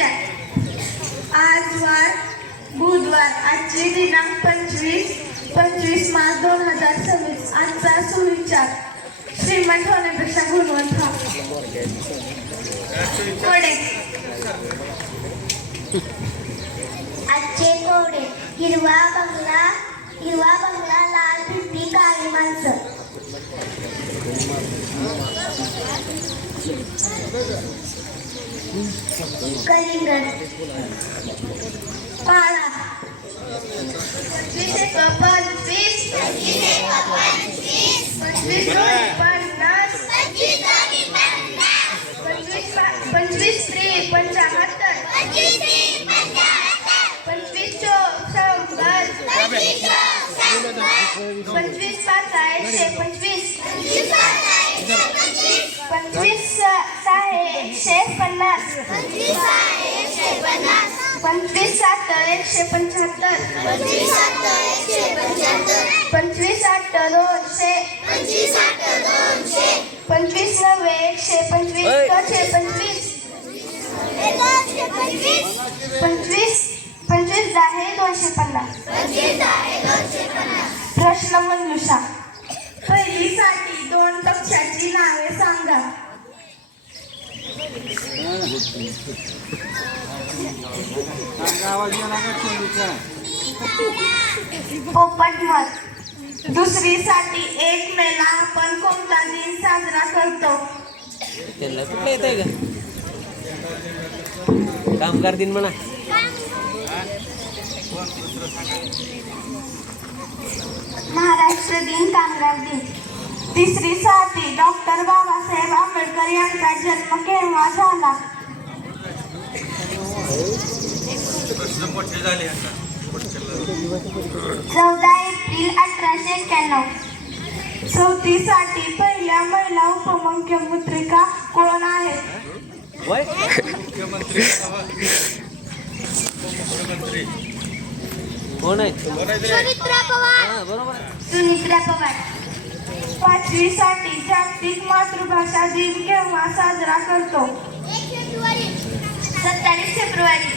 विचार। आज वार बुधवार, आजचे दिनांक 25 मार्च 2026। आजचा सुविचार, श्रीमंत होण्यापेक्षा गुणवंत व्हा। कोडे, आजचे कोडे, हिरवा बंगला लाल भिंती काळी माणसं। कलिंगड, पाळा, 25 × 25, 25 × 50, 25 × 3 = 75, 25 × 4 = 100, 25 × 5 = 125, 25 × 6 = 150, 25 × 7 = 175, 25 × 8 = 200, 25 × 9 = 125, 25 × 10 = 250। प्रश्नमंजुषा, पहिलीसाठी 2 पक्ष्याची नावे सांगा। पोपटमत। दुसरीसाठी 1 मेला आपण कोणता दिन साजरा करतो? त्यांना कुठलं येत आहे का? कामगार दिन म्हणा। महाराष्ट्र दिन, कामगार दिन। तिसरीसाठी डॉक्टर बाबासाहेब आंबेडकर यांचा जन्म केव्हा झाला? प्रश्न मोठे झाले आता 14 एप्रिल 1891। चौथीसाठी पहिल्या महिला उपमुख्यमंत्रिका कोण आहेत? मुख्यमंत्री उपमुख्यमंत्री कोण आहे? सुमित्रा पवार, बरोबर। सुमित्रा पवार। पाचवीसाठी जागतिक मातृभाषा दिन केव्हा साजरा करतो? 27 फेब्रुवारी।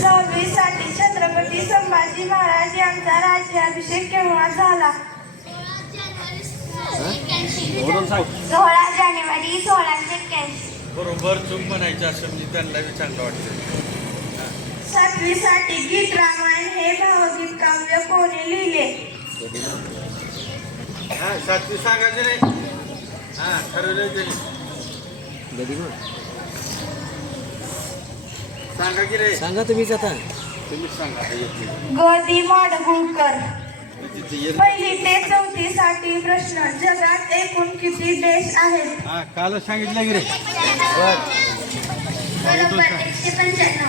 सहावीसाठी छत्रपती संभाजी महाराज यांचा राज्याभिषेक केव्हा झाला? 16 जानेवारी 1681। बरोबर चूक म्हणायचं असं म्हणजे त्यांना बी चांगलं वाटतं। सातवीसाठी गीत रामायण हे भावगीत काव्य कोणी लिहिले? सातवी सांगायचं नाही, ठरवलं सांगा की रे, सांगा तुम्हीच आता। तुम्हीच सांगा। ग. दी. माडगुळकर। पहिली ते चौथीसाठी प्रश्न, जगात एकूण किती देश आहेत? काल सांगितलं की रे। बरोबर, 195।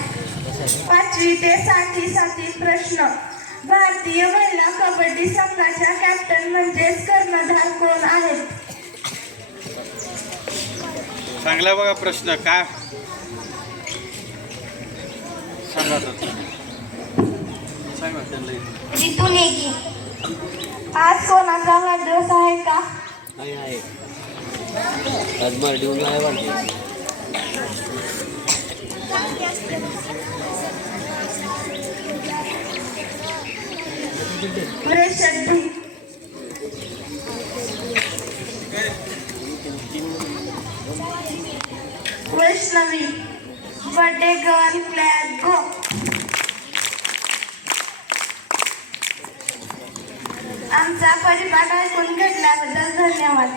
पाचवी ते साठी प्रश्न, भारतीय महिला कबड्डी संघाच्या कॅप्टन म्हणजेच कर्णधार कोण आहेत? चांगला बघा प्रश्न, काय सांगा सांगा त्यांना। रितू नेगी। आज कोणाचा वाढदिवस आहे का? आहे आज मराठी आहे वाटते। वृषभ, वैष्णवी। बर्थडे गर्ल, क्लॅप गो। आमचा परिपाठ ऐकून घेतल्याबद्दल धन्यवाद।